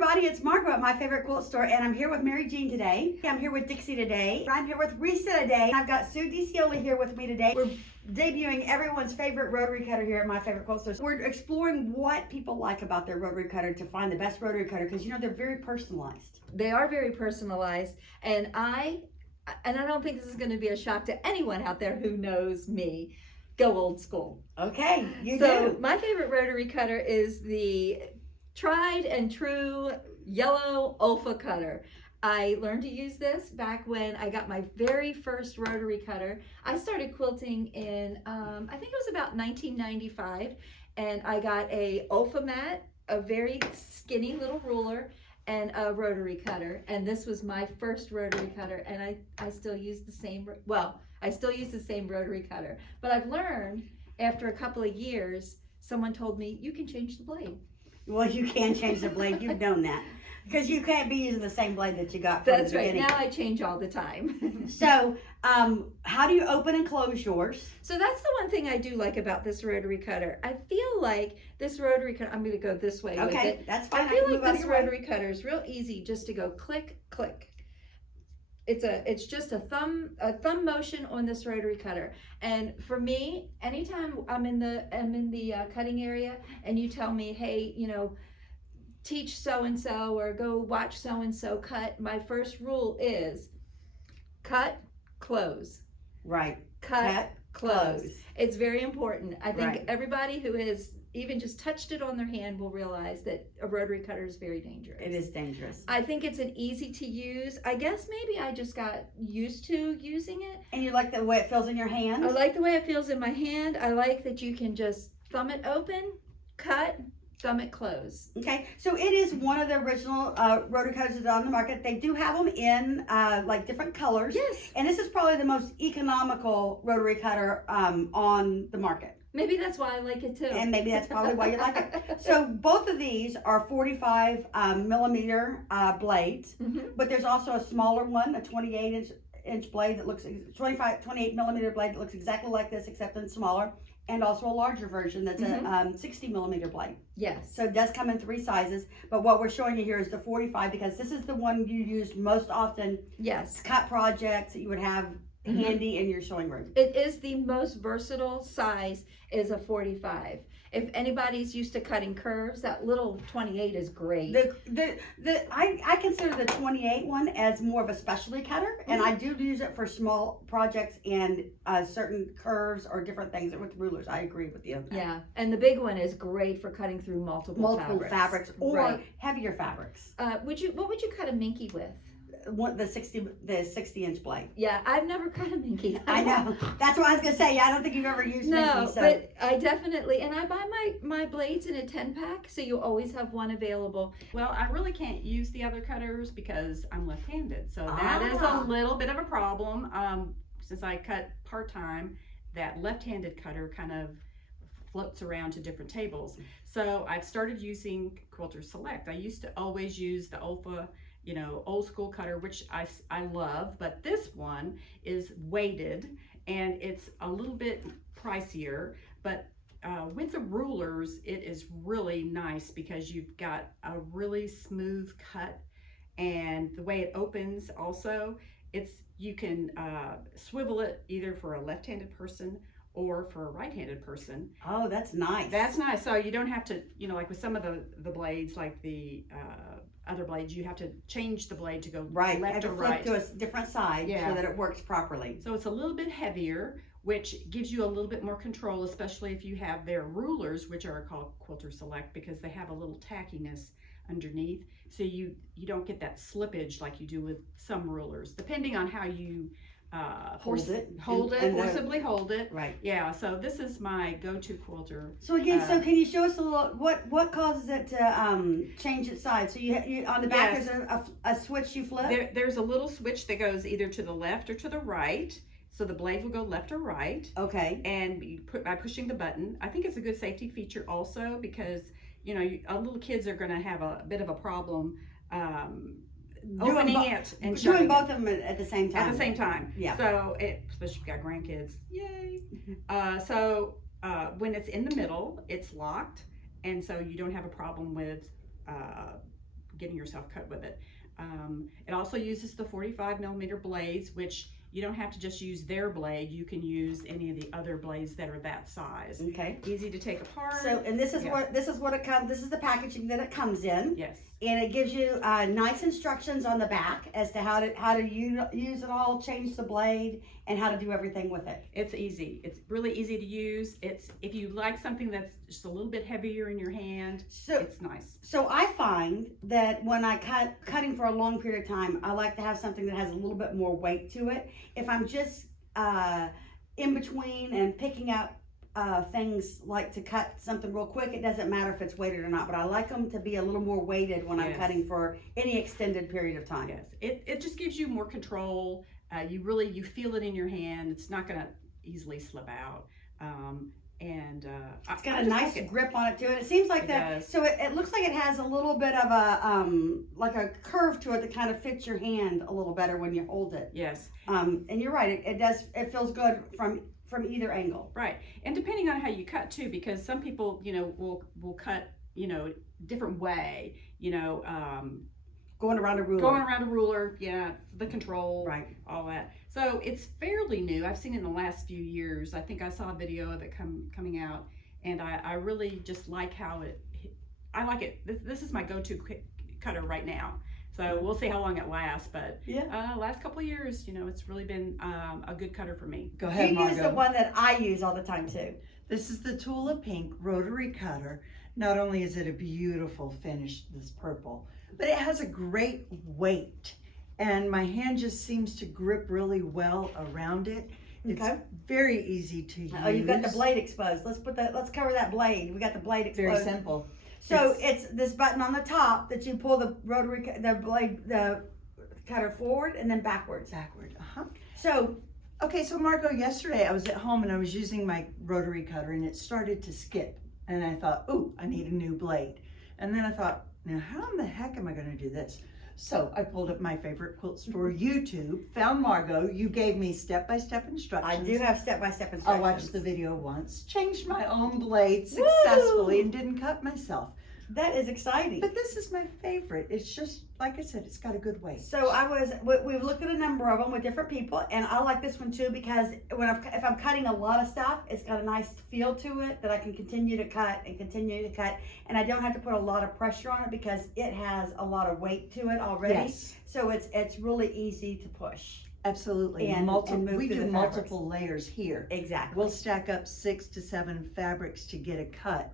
everybody, it's Margaret at My Favorite Quilt Store, and I'm here with Mary Jean today. I'm here with Dixie today. I'm here with Risa today. I've got Sue DiCioli here with me today. We're debuting everyone's favorite rotary cutter here at My Favorite Quilt Store. We're exploring what people like about their rotary cutter to find the best rotary cutter, because you know they're very personalized. They are very personalized, and I don't think this is going to be a shock to anyone out there who knows me. Go old school. Okay, you So do. my favorite rotary cutter is the tried and true yellow Olfa cutter. I learned to use this back when I got my very first rotary cutter. I started quilting in, I think it was about 1995, and I got a Olfa mat, a very skinny little ruler, and a rotary cutter. And this was my first rotary cutter, and I still use the same, I still use the same rotary cutter. But I've learned after a couple of years, someone told me, you can change the blade. Well, you can change the blade. You've known that. Because you can't be using the same blade that you got from That's the right. beginning. Now I change all the time. So, how do you open and close yours? So that's the one thing I do like about this rotary cutter. I feel like this rotary cutter, I'm going to go this way with Okay, it. that's fine. I feel can like move out of this your way. rotary cutter is real easy just to go click, click. It's just a thumb motion on this rotary cutter. And for me, anytime I'm in the cutting area and you tell me, hey, you know, teach so-and-so or go watch so-and-so cut, my first rule is cut, close. Right. Cut, close. It's very important. I think Right. everybody who has even just touched it on their hand will realize that a rotary cutter is very dangerous. It is dangerous. I think it's an easy to use. I guess maybe I just got used to using it. And you like the way it feels in your hand? I like the way it feels in my hand. I like that you can just thumb it open, cut, thumb it close. Okay, so it is one of the original rotary cutters on the market. They do have them in like different colors. Yes. And this is probably the most economical rotary cutter on the market. Maybe that's why I like it too. And maybe that's probably why you like it. So both of these are 45 millimeter blades, but there's also a smaller one, a 28-inch blade that looks 28 millimeter blade that looks exactly like this except in smaller, and also a larger version that's a 60 millimeter blade. Yes. So it does come in 3 sizes, but what we're showing you here is the 45 because this is the one you use most often. Yes. Cut projects that you would have handy in your sewing room. It is the most versatile size, is a 45. If anybody's used to cutting curves, that little 28 is great. I consider the 28 one as more of a specialty cutter, and I do use it for small projects and certain curves or different things with rulers. I agree with you. Yeah, and the big one is great for cutting through multiple fabrics or right. heavier fabrics. What would you cut a minky with? The 60-inch blade. Yeah, I've never cut a minky. I know. That's what I was gonna say. Yeah, I don't think you've ever used no, minky, so. but I definitely, and I buy my blades in a 10-pack, so you always have one available. Well, I really can't use the other cutters because I'm left-handed, so that is a little bit of a problem. Since I cut part-time, that left-handed cutter kind of floats around to different tables. So I've started using Quilter Select. I used to always use the Olfa, you know, old school cutter, which I love, but this one is weighted and it's a little bit pricier, but with the rulers, it is really nice because you've got a really smooth cut, and the way it opens also, you can swivel it either for a left-handed person or for a right-handed person. Oh, that's nice. That's nice. So you don't have to, you know, like with some of the blades, like the other blades, you have to change the blade to go right. left or right. To a different side so that it works properly. So it's a little bit heavier, which gives you a little bit more control, especially if you have their rulers, which are called Quilter Select, because they have a little tackiness underneath. So you don't get that slippage like you do with some rulers, depending on how you forcibly hold it. Right. Yeah, so this is my go-to quilter. So again, so can you show us a little what causes it to change its side? So you on the back Yes. there's a switch you flip. There's a little switch that goes either to the left or to the right. So the blade will go left or right. Okay. And by pushing the button, I think it's a good safety feature also because you know little kids are going to have a bit of a problem. Opening it and doing both it. of them at the same time. At the same time. Yeah. So, especially if you've got grandkids. Yay. When it's in the middle, it's locked. And so you don't have a problem with getting yourself cut with it. It also uses the 45 millimeter blades, which you don't have to just use their blade. You can use any of the other blades that are that size. Okay. Easy to take apart. So, and this is what it comes. This is the packaging that it comes in. Yes. And it gives you nice instructions on the back as to how to use it all, change the blade, and how to do everything with it. It's easy. It's really easy to use. It's if you like something that's just a little bit heavier in your hand, So it's nice. So I find that when I cutting for a long period of time, I like to have something that has a little bit more weight to it. If I'm just in between and picking up things like to cut something real quick, it doesn't matter if it's weighted or not, but I like them to be a little more weighted when I'm cutting for any extended period of time. Yes, it just gives you more control. You feel it in your hand. It's not gonna easily slip out. It's got a nice grip on it too, and it seems like that. So it looks like it has a little bit of a like a curve to it that kind of fits your hand a little better when you hold it. Yes. And you're right. It does. It feels good from either angle. Right, and depending on how you cut too, because some people, will cut, different way, Going around a ruler. Going around a ruler, yeah, the control, right, all that. So it's fairly new. I've seen it in the last few years. I think I saw a video of it coming out, and I really just like how I like it. This is my go-to cutter right now. So we'll see how long it lasts, but last couple of years, it's really been a good cutter for me. Go ahead, Margo. You use the one that I use all the time too. This is the Tula Pink rotary cutter. Not only is it a beautiful finish, this purple, but it has a great weight. And my hand just seems to grip really well around it. It's very easy to use. Oh, you've got the blade exposed. Let's cover that blade. We got the blade exposed. Very simple. So it's this button on the top that you pull the the cutter forward and then backwards. Backward, So, okay, so Margo, yesterday I was at home and I was using my rotary cutter and it started to skip. And I thought, ooh, I need a new blade. And then I thought, now how in the heck am I gonna do this? So I pulled up my favorite quilt store, YouTube, found Margo. You gave me step-by-step instructions. I do have step-by-step instructions. I watched the video once, changed my own blade successfully, and didn't cut myself. That is exciting. But this is my favorite. It's just, like I said, it's got a good weight. So we've looked at a number of them with different people, and I like this one too because if I'm cutting a lot of stuff, it's got a nice feel to it that I can continue to cut, and I don't have to put a lot of pressure on it because it has a lot of weight to it already. Yes. So it's really easy to push. Absolutely. And move we through do the multiple layers here. Exactly. We'll stack up 6 to 7 fabrics to get a cut,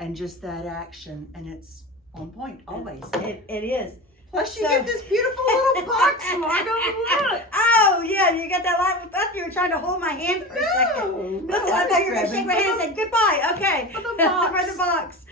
and just that action, and it's on point always. It is. Plus, you get this beautiful little box, Margo. Look. Oh yeah, you got that light. I thought you were trying to hold my hand for a second. Listen, I thought you were gonna shake my hand and say goodbye. Okay. For the box. For the box.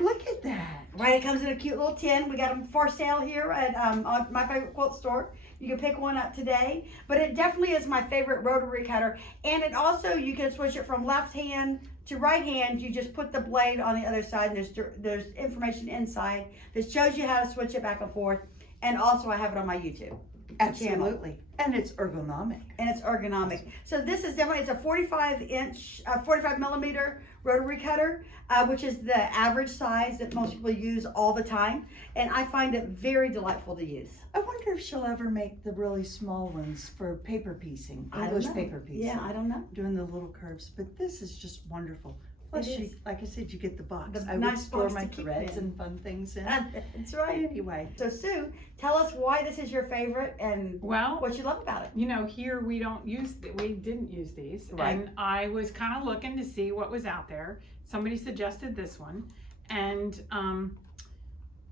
Look at that. Right, it comes in a cute little tin. We got them for sale here at on my favorite quilt store. You can pick one up today, but it definitely is my favorite rotary cutter. And it also, you can switch it from left hand to right hand. You just put the blade on the other side, and there's information inside that shows you how to switch it back and forth. And also, I have it on my YouTube channel. Absolutely. And it's ergonomic. And it's ergonomic. So this is definitely, it's a 45 millimeter rotary cutter, which is the average size that most people use all the time. And I find it very delightful to use. I wonder if she'll ever make the really small ones for paper piecing, English paper piecing. Yeah, I don't know. Doing the little curves, but this is just wonderful. Plus, like I said, you get the box. The I nice would store box my to keep threads in. and fun things in. That's right. Anyway. So Sue, tell us why this is your favorite and Well, what you love about it. here we didn't use these. Right. And I was kind of looking to see what was out there. Somebody suggested this one, and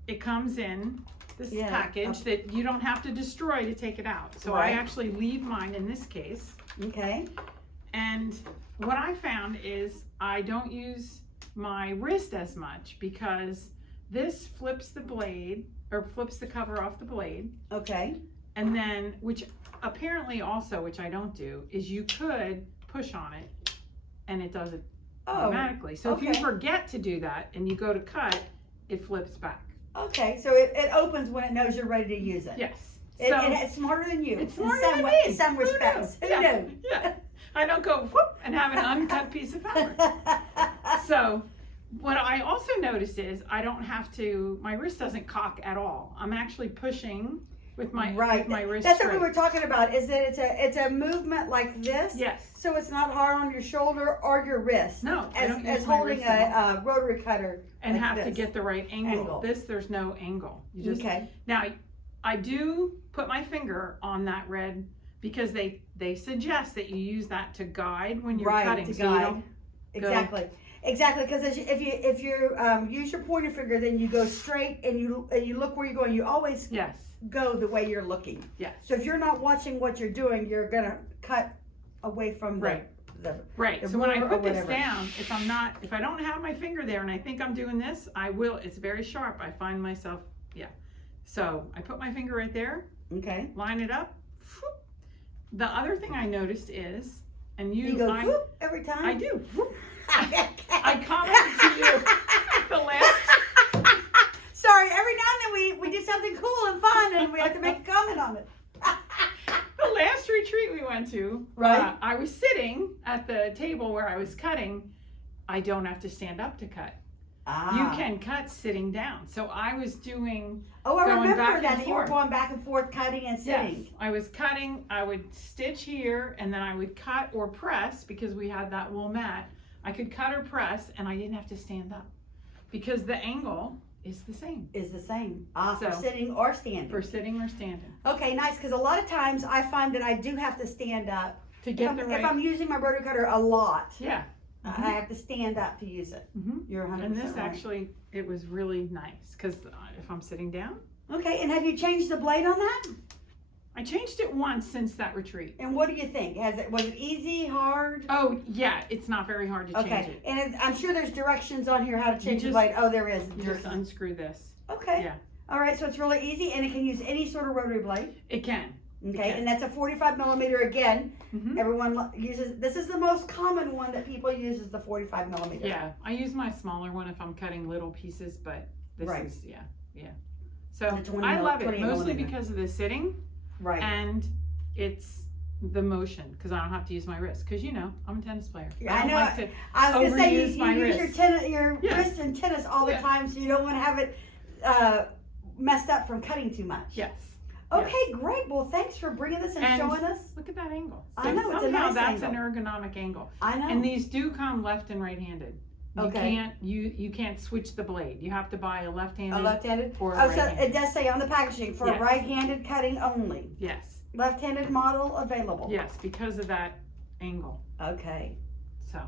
it comes in this package that you don't have to destroy to take it out. So I actually leave mine in this case. Okay. And what I found is I don't use my wrist as much because this flips the blade, or flips the cover off the blade. Okay. And then, which apparently also, which I don't do, is you could push on it and it does it automatically. So if you forget to do that and you go to cut, it flips back. Okay, so it opens when it knows you're ready to use it. Yes. It's smarter than you. It's smarter than me. In some respects. Who knew? Yeah. I don't go whoop and have an uncut piece of fabric. So What I also noticed is I don't have to, my wrist doesn't cock at all. I'm actually pushing with my Right. with my wrist That's straight. what we were talking about. Is that it's a movement like this. Yes. So it's not hard on your shoulder or your wrist. No, I don't as use my holding wrist at all. a rotary cutter. And like have to this. get the right angle. Angle. This, there's no angle. You just, Okay. Now, I do put my finger on that red because they suggest that you use that to guide when you're Right, cutting. to so you guide. don't Exactly. Exactly. Because if you use your pointer finger, then you go straight and you look where you're going. You always Yes. go the way you're looking. Yes. So if you're not watching what you're doing, you're gonna cut away from Right. the Right. the So when I ruler or put this whatever. down, if I don't have my finger there and I think I'm doing this, I will. It's very sharp. I find myself, yeah. So I put my finger right there, Okay. line it up. Whoop. The other thing I noticed is, and You go I whoop every time. do. Whoop. I commented to you the last. Sorry, every now and then we do something cool and fun, and we have to make a comment on it. The last retreat we went to, Right. I was sitting at the table where I was cutting. I don't have to stand up to cut. You can cut sitting down. So I was doing, Oh, I going remember back and that you were forth. going back and forth, cutting and sitting. I was cutting, I would stitch here, and then I would cut or press, because we had that wool mat. I could cut or press, and I didn't have to stand up, because the angle is the same Is the same. For So- sitting or standing. for sitting or standing. Okay, nice. Because a lot of times I find that I do have to stand up. To If get I'm, the if right, I'm using my rotary cutter a lot, yeah. I have to stand up to use it. Mhm. You're 100% And this right. actually, it was really nice, because if I'm sitting down, Okay, and have you changed the blade on that? I changed it once since that retreat. And what do you think? Was it easy, hard? Oh, yeah, it's not very hard to change Okay, it. and I'm sure there's directions on here how to change the just- blade. Oh, there is. You just directions. unscrew this. Okay. Yeah. All right, so it's really easy, and it can use any sort of rotary blade. It can. Okay, can. and that's a 45 millimeter again. Mhm. Everyone uses. This is the most common one that people use is the 45 millimeter. Yeah, I use my smaller one if I'm cutting little pieces, but this Right. is, yeah. So The 20 I love it, 28 mostly millimeter. because of the sitting Right. and it's the motion, because I don't have to use my wrist, because I'm a tennis player. Yeah, I don't know. like to, I was gonna say overuse you my use wrist. your Yeah. wrist in tennis all the Yeah. time, so you don't want to have it messed up from cutting too much. yes. Okay, great. Well, thanks for bringing this and And- showing us. Look at that angle. I know, it's a somehow nice that's angle. an ergonomic angle. I know. And these do come left and right-handed. You Okay. can't you can't switch the blade. You have to buy a left-handed A left-handed. or a Oh, so right-handed. it does say on the packaging for Yes. right-handed cutting only. Yes. Left-handed model available. Yes, because of that angle. Okay. So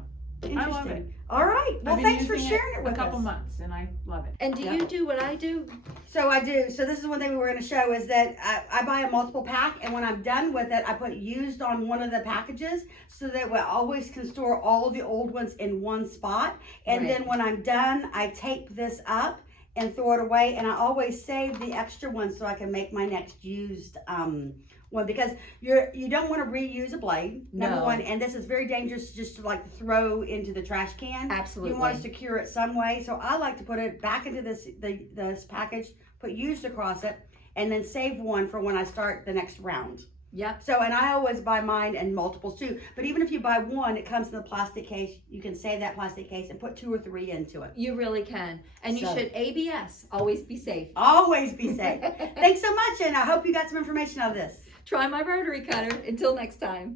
Interesting. love it. All right. Well, I've been thanks for using sharing it with a couple us. months, and I love it. And do Yeah. you do what I do? So I do. So this is one thing we were going to show is that I buy a multiple pack, and when I'm done with it, I put used on one of the packages so that we always can store all the old ones in one spot. And Right. then when I'm done, I tape this up and throw it away, and I always save the extra ones so I can make my next used one, because you don't want to reuse a blade, number No. one, and this is very dangerous just to like throw into the trash can. Absolutely. You want to secure it some way, so I like to put it back into this package, put used across it, and then save one for when I start the next round. Yep. So, and I always buy mine in multiples too. But even if you buy one, it comes in the plastic case. You can save that plastic case and put 2 or 3 into it. You really can. And you So- should ABS. Always be safe. Always be safe. Thanks so much, and I hope you got some information out of this. Try my rotary cutter. Until next time.